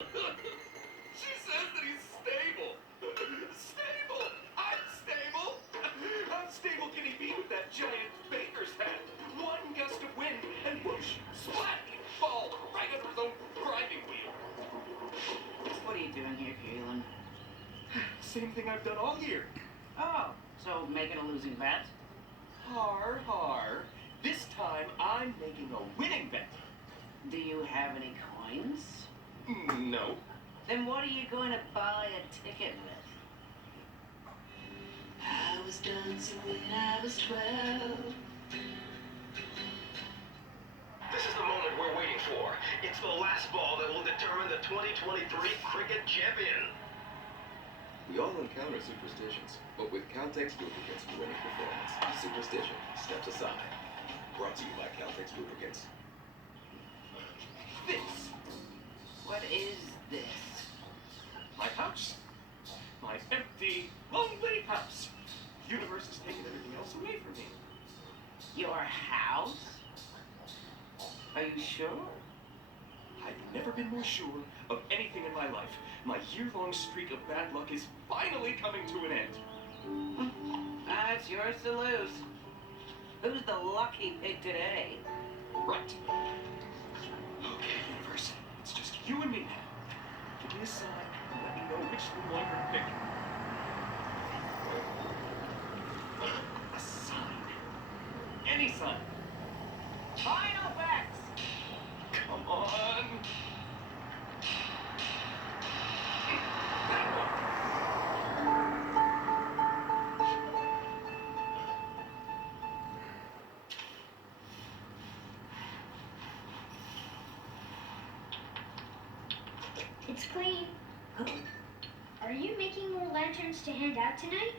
She says that he's stable. Stable! I'm stable! Unstable can he be with that giant baker's hat? One gust of wind and whoosh, splat, he'd fall right under his own grinding wheel. What are you doing here, Keelan? Same thing I've done all year. Oh, so making a losing bet? Har, har. This time I'm making a winning bet. Do you have any coins? No. Then what are you going to buy a ticket with? I was dancing when I was 12. This is the moment we're waiting for. It's the last ball that will determine the 2023 cricket champion. We all encounter superstitions, but with Caltex lubricants for winning performance, superstition steps aside. Brought to you by Caltex lubricants. This. What is this? My house. My empty, lonely house. The universe has taken everything else away from me. Your house? Are you sure? I've never been more sure of anything in my life. My year-long streak of bad luck is finally coming to an end. It's yours to lose. Who's the lucky pig today? Right. Okay, universe. It's just you and me now. Give me a sign and let me know which one you're picking. A sign. Any sign. Final bets! Come on. That one. It's clean. Good. Are you making more lanterns to hand out tonight?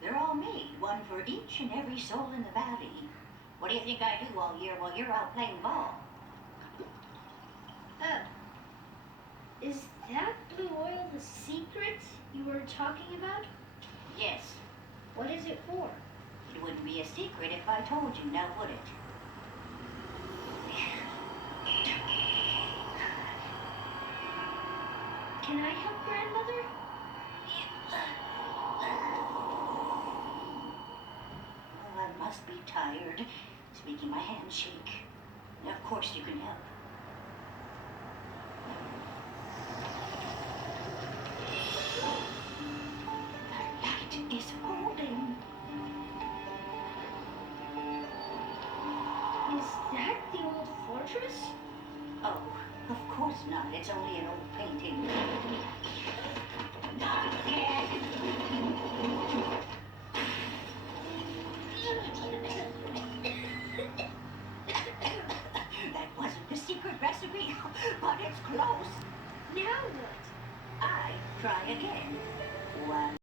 They're all made, one for each and every soul in the valley. What do you think I do all year while you're out playing ball? Oh. Is that blue oil the secret you were talking about? Yes. What is it for? It wouldn't be a secret if I told you, now would it? Can I help, Grandmother? Oh, I must be tired. It's making my hands shake. Of course you can help. The light is holding. Is that the old fortress? Oh, of course not. It's only an old painting. Not yet. That wasn't the secret recipe, but it's close. Now what? I try again. One.